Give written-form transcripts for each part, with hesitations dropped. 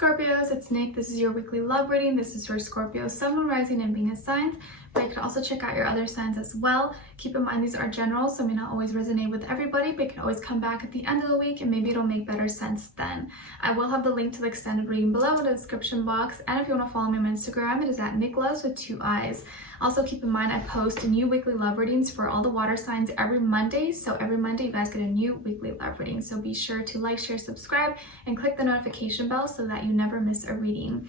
Scorpios, it's Nick. This is your weekly love reading. This is for Scorpio, Sun, Moon, Rising, and Venus signs, but you can also check out your other signs as well. Keep in mind these are general, so may not always resonate with everybody, but you can always come back at the end of the week and maybe it'll make better sense then. I will have the link to the extended reading below in the description box, and if you want to follow me on Instagram, it is at Nicloves with 2 eyes. Also keep in mind I post new weekly love readings for all the water signs every Monday, so every Monday you guys get a new weekly love reading. So be sure to like, share, subscribe, and click the notification bell so that you never miss a reading.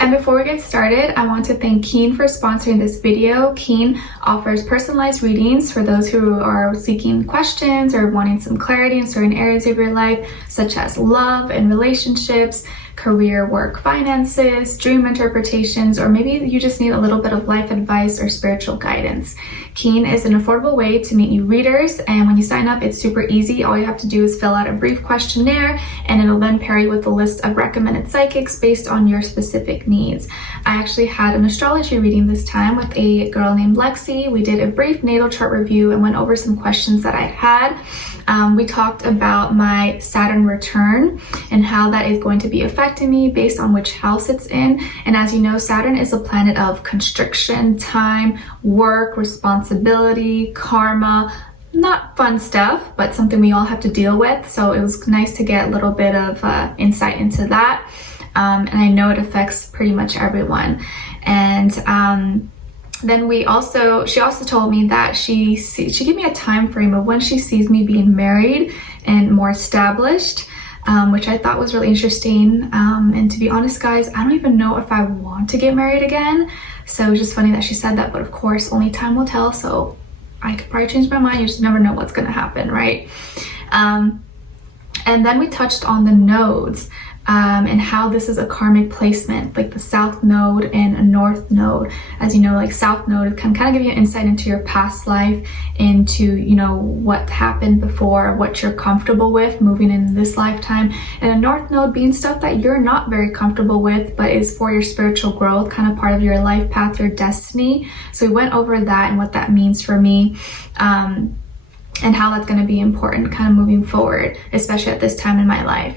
And before we get started, I want to thank Keen for sponsoring this video. Keen offers personalized readings for those who are seeking questions or wanting some clarity in certain areas of your life, such as love and relationships, career, work, finances, dream interpretations, or maybe you just need a little bit of life advice or spiritual guidance. Keen is an affordable way to meet new readers, and when you sign up, it's super easy. All you have to do is fill out a brief questionnaire, and it'll then pair you with a list of recommended psychics based on your specific needs. I actually had an astrology reading this time with a girl named Lexi. We did a brief natal chart review and went over some questions that I had. We talked about my Saturn return and how that is going to be affecting me based on which house it's in. And as you know, Saturn is a planet of constriction, time, work, responsibility, karma, not fun stuff, but something we all have to deal with. So it was nice to get a little bit of insight into that. And I know it affects pretty much everyone. And then she also told me that she gave me a time frame of when she sees me being married and more established, which I thought was really interesting. And to be honest, guys, I don't even know if I want to get married again. So it was just funny that she said that, but of course, only time will tell. So I could probably change my mind. You just never know what's going to happen, right? And then we touched on the nodes. And how this is a karmic placement, like the south node and a north node. As you know, like south node can kind of give you an insight into your past life, into, you know, what happened before, what you're comfortable with moving in this lifetime. And a north node being stuff that you're not very comfortable with, but is for your spiritual growth, kind of part of your life path, your destiny. So we went over that and what that means for me. And how that's going to be important kind of moving forward, especially at this time in my life.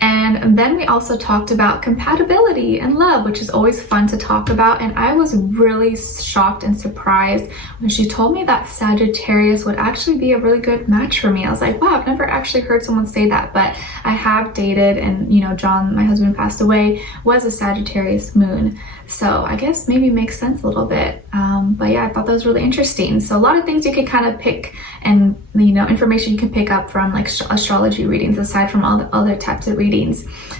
And then we also talked about compatibility and love, which is always fun to talk about. And I was really shocked and surprised when she told me that Sagittarius would actually be a really good match for me. I was like, wow, I've never actually heard someone say that, but I have dated, and you know, John, my husband, passed away, was a Sagittarius moon. So I guess maybe makes sense a little bit. But yeah, I thought that was really interesting. So a lot of things you could kind of pick, and you know, information you can pick up from like astrology readings aside from all the other types of readings.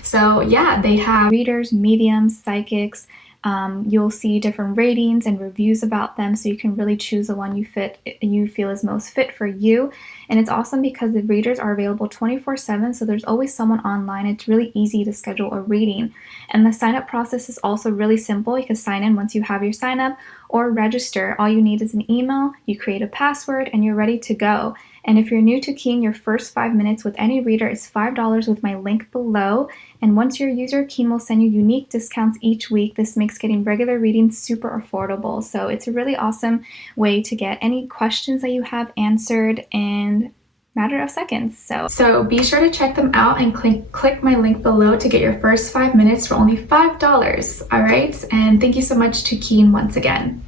So yeah, they have readers, mediums, psychics. You'll see different ratings and reviews about them, so you can really choose the one you feel is most fit for you. And it's awesome because the readers are available 24/7, so there's always someone online. It's really easy to schedule a reading, and the sign up process is also really simple. You can sign in once you have your sign up or register. All you need is an email, you create a password, and you're ready to go. And if you're new to Keen, your first 5 minutes with any reader is $5 with my link below. And once you're a user, Keen will send you unique discounts each week. This makes getting regular readings super affordable. So it's a really awesome way to get any questions that you have answered in a matter of seconds. So be sure to check them out and click my link below to get your first 5 minutes for only $5. All right. And thank you so much to Keen once again.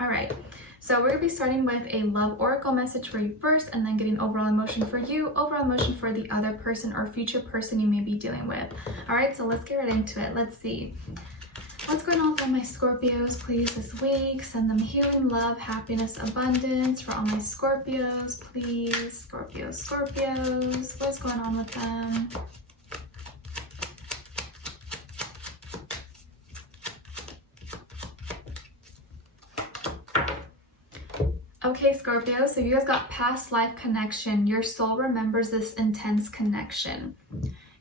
All right. So we're going to be starting with a love oracle message for you first, and then getting overall emotion for you, overall emotion for the other person or future person you may be dealing with. All right, so let's get right into it. Let's see. What's going on for my Scorpios, please, this week? Send them healing, love, happiness, abundance for all my Scorpios, please. Scorpios. What's going on with them? Okay, Scorpio, so you guys got past life connection. Your soul remembers this intense connection.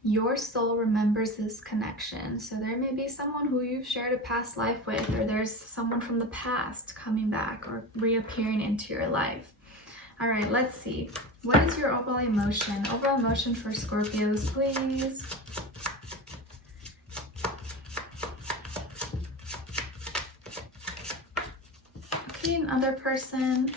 Your soul remembers this connection. So there may be someone who you've shared a past life with, or there's someone from the past coming back or reappearing into your life. All right, let's see. What is your overall emotion? Overall emotion for Scorpios, please. Okay, another person.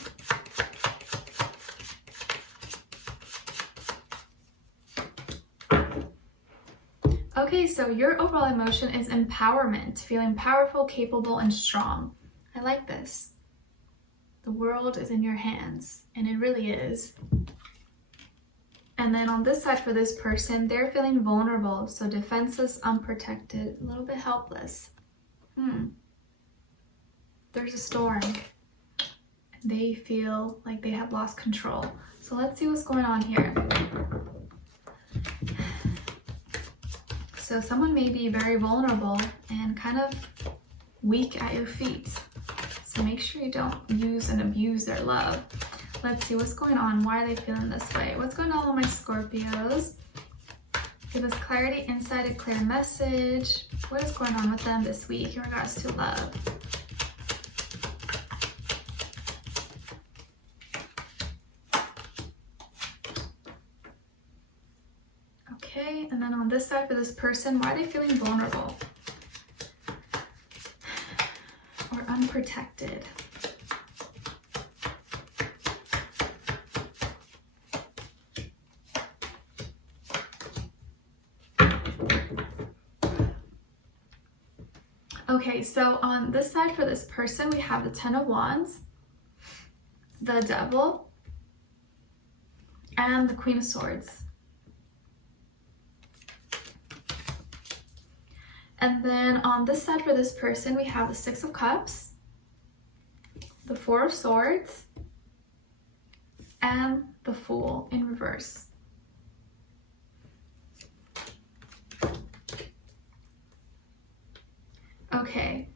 Okay, so your overall emotion is empowerment, feeling powerful, capable, and strong. I like this. The world is in your hands, and it really is. And then on this side for this person, they're feeling vulnerable, so defenseless, unprotected, a little bit helpless. There's a storm. They feel like they have lost control. So let's see what's going on here. So someone may be very vulnerable and kind of weak at your feet. So make sure you don't use and abuse their love. Let's see what's going on. Why are they feeling this way? What's going on with my Scorpios? Give us clarity, insight, a clear message. What is going on with them this week in regards to love? Okay, and then on this side for this person, why are they feeling vulnerable or unprotected? Okay, so on this side for this person, we have the Ten of Wands, the Devil, and the Queen of Swords. And then on this side for this person, we have the Six of Cups, the Four of Swords, and the Fool in reverse. Okay,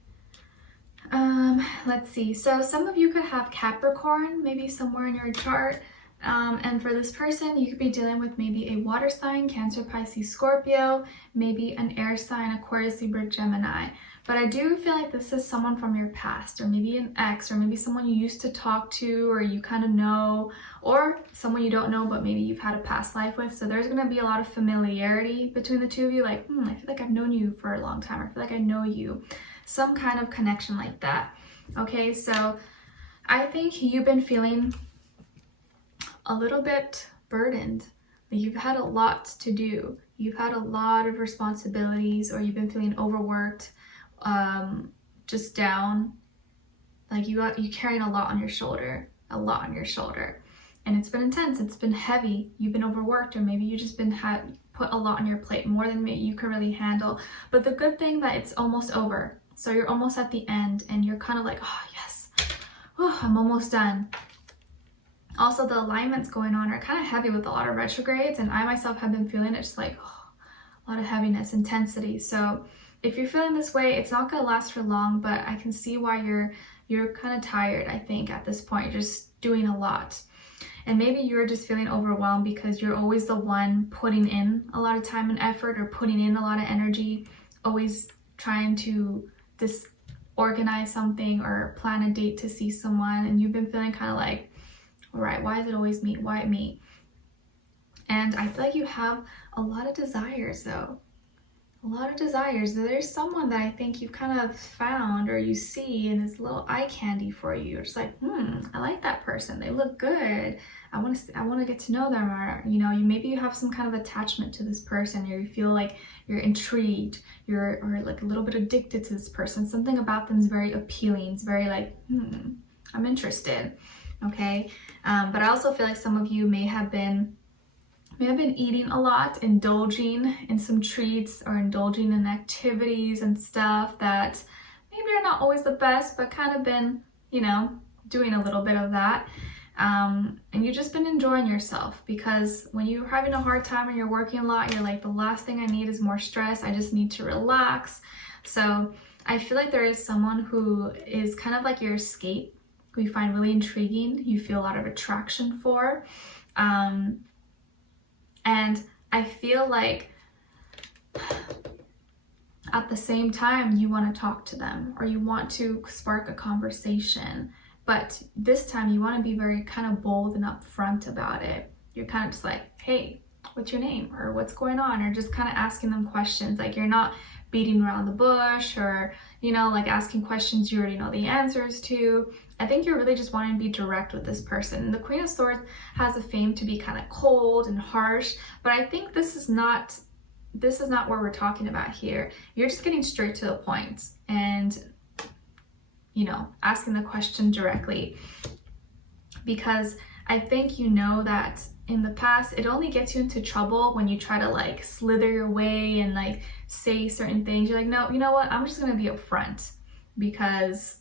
let's see. So some of you could have Capricorn, maybe somewhere in your chart. And for this person, you could be dealing with maybe a water sign, Cancer, Pisces, Scorpio, maybe an air sign, Aquarius, Libra, Gemini. But I do feel like this is someone from your past, or maybe an ex, or maybe someone you used to talk to, or you kind of know, or someone you don't know, but maybe you've had a past life with. So there's going to be a lot of familiarity between the two of you. Like, I feel like I've known you for a long time. I feel like I know you. Some kind of connection like that. Okay, so I think you've been feeling a little bit burdened. You've had a lot to do. You've had a lot of responsibilities, or you've been feeling overworked, just down. Like you're carrying a lot on your shoulder, and it's been intense. It's been heavy. You've been overworked, or maybe you just been put a lot on your plate, more than maybe you can really handle. But the good thing that it's almost over. So you're almost at the end, and you're kind of like, oh yes, oh, I'm almost done. Also, the alignments going on are kind of heavy with a lot of retrogrades, and I myself have been feeling it, just like a lot of heaviness, intensity. So if you're feeling this way, it's not going to last for long, but I can see why you're kind of tired. I think at this point, you're just doing a lot. And maybe you're just feeling overwhelmed because you're always the one putting in a lot of time and effort, or putting in a lot of energy, always trying to organize something or plan a date to see someone, and you've been feeling kind of like, all right, why is it always me? Why me? And I feel like you have a lot of desires, though. A lot of desires. There's someone that I think you've kind of found, or you see, and is a little eye candy for you. You're just like, I like that person. They look good. I want to get to know them. Or maybe you have some kind of attachment to this person, or you feel like you're intrigued, or like a little bit addicted to this person. Something about them is very appealing. It's very like, I'm interested. Okay, but I also feel like some of you may have been eating a lot, indulging in some treats, or indulging in activities and stuff that maybe are not always the best, but kind of been, doing a little bit of that. And you've just been enjoying yourself, because when you're having a hard time and you're working a lot, you're like, the last thing I need is more stress. I just need to relax. So I feel like there is someone who is kind of like your escape, who you find really intriguing, you feel a lot of attraction for. And I feel like at the same time, you want to talk to them, or you want to spark a conversation. But this time you want to be very kind of bold and upfront about it. You're kind of just like, hey, what's your name? Or what's going on? Or just kind of asking them questions. Like, you're not beating around the bush, or, like asking questions you already know the answers to. I think you're really just wanting to be direct with this person. And the Queen of Swords has a fame to be kind of cold and harsh, but I think this is not this is not what we're talking about here. You're just getting straight to the point and, you know, asking the question directly, because I think you know that in the past, it only gets you into trouble when you try to like slither your way and like say certain things. You're like, no, you know what? I'm just going to be upfront because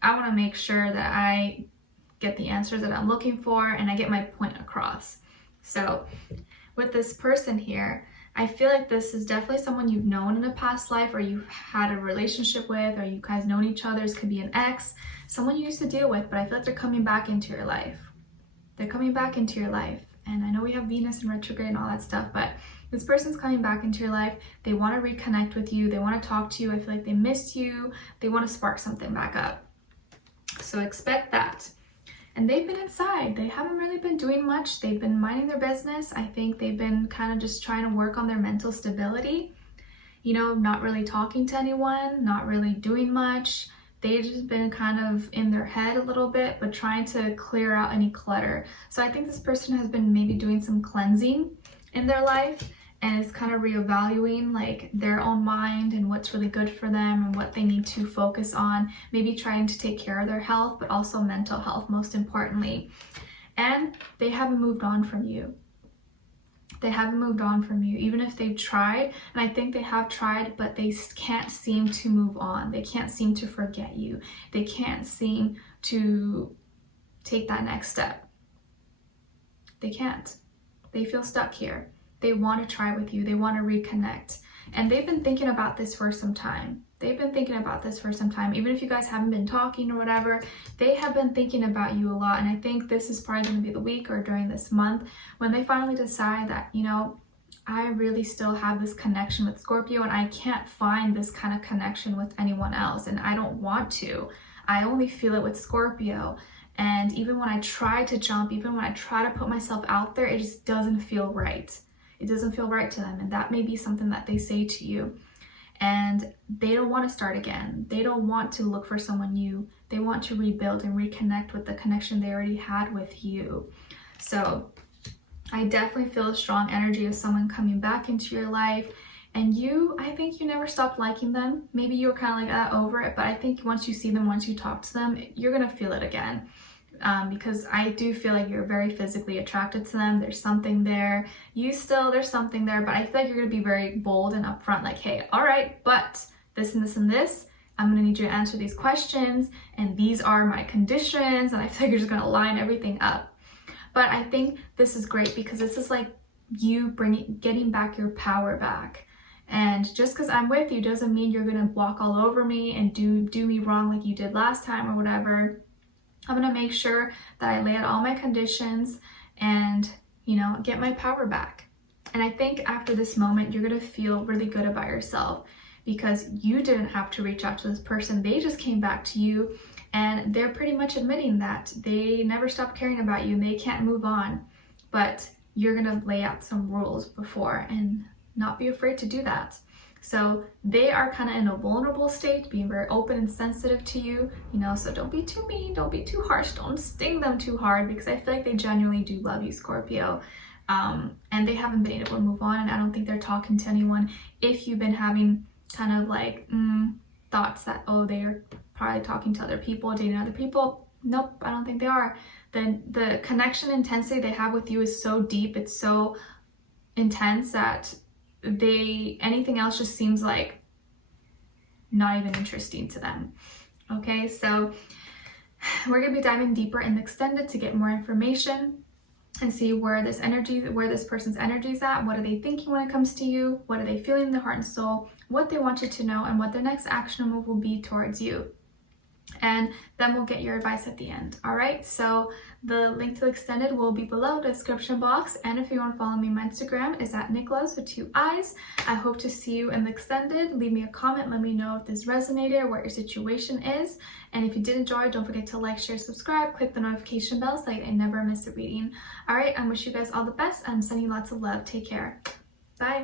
I want to make sure that I get the answers that I'm looking for and I get my point across. So with this person here, I feel like this is definitely someone you've known in a past life, or you've had a relationship with, or you guys known each other. This could be an ex, someone you used to deal with, but I feel like they're coming back into your life. They're coming back into your life. And I know we have Venus in retrograde and all that stuff, but this person's coming back into your life. They want to reconnect with you. They want to talk to you. I feel like they missed you. They want to spark something back up. So expect that. And they've been inside. They haven't really been doing much. They've been minding their business. I think they've been kind of just trying to work on their mental stability. You know, not really talking to anyone, not really doing much. They've just been kind of in their head a little bit, but trying to clear out any clutter. So I think this person has been maybe doing some cleansing in their life and is kind of reevaluating like their own mind and what's really good for them and what they need to focus on. Maybe trying to take care of their health, but also mental health, most importantly. And they haven't moved on from you. They haven't moved on from you, even if they've tried. And I think they have tried, but they can't seem to move on. They can't seem to forget you. They can't seem to take that next step. They can't. They feel stuck here. They want to try with you. They want to reconnect. And they've been thinking about this for some time. They've been thinking about this for some time. Even if you guys haven't been talking or whatever, they have been thinking about you a lot. And I think this is probably going to be the week or during this month when they finally decide that, you know, I really still have this connection with Scorpio and I can't find this kind of connection with anyone else. And I don't want to. I only feel it with Scorpio. And even when I try to jump, even when I try to put myself out there, it just doesn't feel right. It doesn't feel right to them. And that may be something that they say to you. And they don't want to start again. They don't want to look for someone new. They want to rebuild and reconnect with the connection they already had with you. So I definitely feel a strong energy of someone coming back into your life. And you, I think you never stopped liking them. Maybe you were kind of like over it, but I think once you see them, once you talk to them, you're going to feel it again. Because I do feel like you're very physically attracted to them. There's something there. There's something there, but I feel like you're going to be very bold and upfront, like, hey, all right, but this and this and this, I'm going to need you to answer these questions, and these are my conditions, and I feel like you're just going to line everything up. But I think this is great because this is like you getting back your power back. And just because I'm with you doesn't mean you're going to walk all over me and do me wrong like you did last time or whatever. I'm going to make sure that I lay out all my conditions and, you know, get my power back. And I think after this moment, you're going to feel really good about yourself because you didn't have to reach out to this person. They just came back to you and they're pretty much admitting that they never stopped caring about you and they can't move on. But you're going to lay out some rules before and not be afraid to do that. So they are kind of in a vulnerable state, being very open and sensitive to you, you know, so don't be too mean, don't be too harsh, don't sting them too hard because I feel like they genuinely do love you, Scorpio. And they haven't been able to move on, and I don't think they're talking to anyone. If you've been having kind of like thoughts that, oh, they're probably talking to other people, dating other people, nope, I don't think they are. The connection intensity they have with you is so deep, it's so intense that anything else just seems like not even interesting to them. Okay, so we're gonna be diving deeper in the extended to get more information and see where this person's energy is at. What are they thinking when it comes to you? What are they feeling in their heart and soul? What they want you to know, and what their next action move will be towards you. And then we'll get your advice at the end. All right, so the link to the extended will be below the description box. And if you want to follow me, my Instagram is at Nicloves with 2 eyes. I hope to see you in the extended. Leave me a comment. Let me know if this resonated, what your situation is. And if you did enjoy, don't forget to like, share, subscribe, click the notification bell so that I never miss a reading. All right, I wish you guys all the best. I'm sending you lots of love. Take care. Bye.